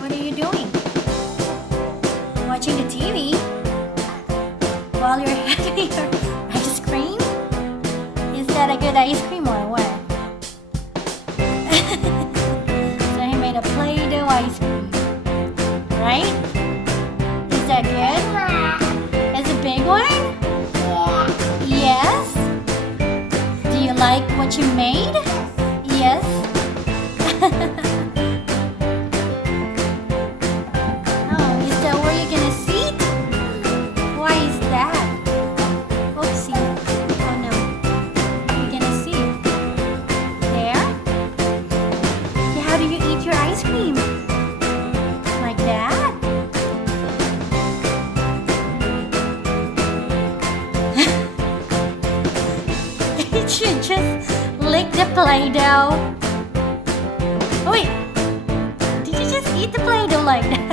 what are you doing? Watching the TV? While you're having your ice cream? Is that a good ice cream or what? So he made a Play-Doh ice cream. Right? Is that good? It's a big one? Yes? Do you like what you made? Yes? Oh, is that where you're gonna sit? Why is that? Oopsie. Oh no. You're gonna sit there? Yeah, how do you eat your ice cream? Like that? You should just lick the Play-Doh. Oh wait, did you just eat the Play-Doh like that?